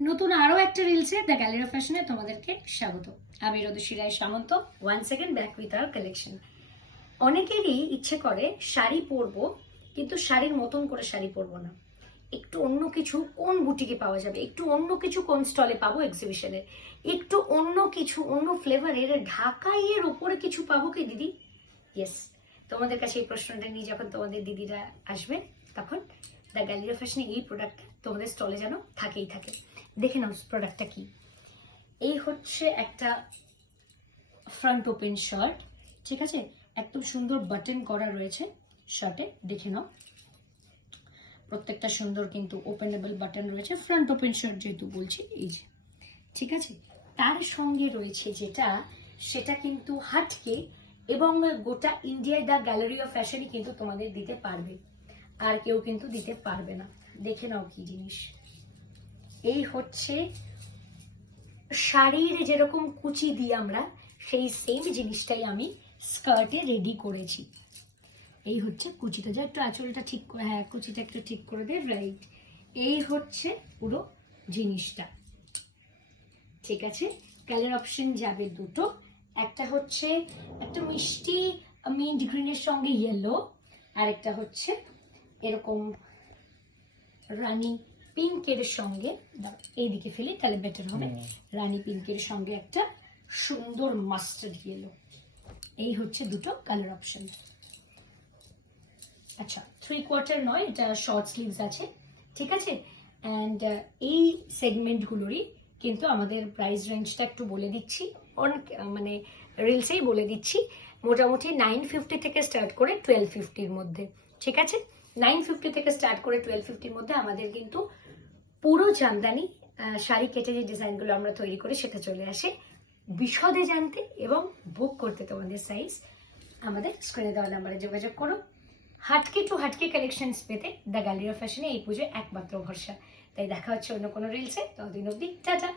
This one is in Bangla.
নতুন আরো একটা রিলসে দ্য গ্যালারি অফ ফ্যাশনে তোমাদেরকে স্বাগত। আমি Rodushree Roy Samanta, one second back with our collection. অনেকেরই ইচ্ছে করে শাড়ি পরবো, কিন্তু শাড়ির মতন করে শাড়ি পরবো না, একটু অন্য কিছু কোন বুটিকে পাওয়া যাবে, একটু অন্য কিছু কোন স্টলে পাবো এক্সিবিশনে, একটু অন্য কিছু অন্য ফ্লেভারের ঢাকাইয়ের উপরে কিছু পাবো কি দিদি? ইয়েস, তোমাদের কাছে এই প্রশ্নটা নিয়ে যখন তোমাদের দিদিরা আসবে, তখন দ্য গ্যালারি অফ ফ্যাশনে এই প্রোডাক্টটা তোমাদের স্টলে যেন থাকেই থাকে। দেখে নাও প্রোডাক্টটা কি। এই হচ্ছে একটা ফ্রন্ট ওপেন শার্ট, ঠিক আছে, একদম সুন্দর বাটন করা রয়েছে শার্টে, দেখে নাও প্রত্যেকটা সুন্দর কিন্তু ওপেনেবল বাটন রয়েছে। ফ্রন্ট ওপেন শার্ট যেহেতু বলছি, এই যে, ঠিক আছে। তার সঙ্গে রয়েছে যেটা, সেটা কিন্তু হাটকে এবং গোটা ইন্ডিয়ায় দ্য গ্যালারি অফ ফ্যাশনই কিন্তু তোমাদের দিতে পারবে, আর কেউ কিন্তু দিতে পারবে না। দেখে নাও কি জিনিস। এই হচ্ছে শাড়ির যেরকম কুচি দিই আমরা, সেই সেম জিনিসটাই আমি স্কার্টে রেডি করেছি। এই হচ্ছে কুচিটা, যা একটু আঁচলটা ঠিক করে, হ্যাঁ কুচিটা একটু ঠিক করে দে, রাইট। এই হচ্ছে পুরো জিনিসটা, ঠিক আছে। কালার অপশন যাবে দুটো, একটা হচ্ছে একটা মিষ্টি মিন্ট গ্রিনের সঙ্গে ইয়েলো, আর একটা হচ্ছে এরকম রানী পিঙ্কের সঙ্গে, এইদিকে ফেলি তাহলে বেটার হবে, রানী পিঙ্কের সঙ্গে একটা সুন্দর মাস্টার্ড ইয়েলো। এই হচ্ছে দুটো কালার অপশন। আচ্ছা, 3/4 নয়, এটা শর্ট স্লিভস আছে, ঠিক আছে। অ্যান্ড এই সেগমেন্টগুলোরই কিন্তু আমাদের প্রাইস রেঞ্জটা একটু বলে দিচ্ছি, অনেক মানে রিলসেই বলে দিচ্ছি। মোটামুটি 950 থেকে স্টার্ট করে 1250-র মধ্যে, ঠিক আছে। 950 থেকে স্টার্ট করে 1250-র মধ্যে আমাদের কিন্তু পুরো জামদানি শাড়ি কেটে যে ডিজাইনগুলো আমরা তৈরি করি সেটা চলে আসে। বিশদে জানতে এবং বুক করতে তোমাদের সাইজ আমাদের স্ক্রিনে দেওয়া নাম্বারে যোগাযোগ করো। হাটকে টু হাটকে কালেকশনস পেতে দ্য গ্যালারি অফ ফ্যাশনে এই পুজোয় একমাত্র ভরসা। তাই দেখা হচ্ছে অন্য কোনো রিলসে, ততদিন অবধি টাটা।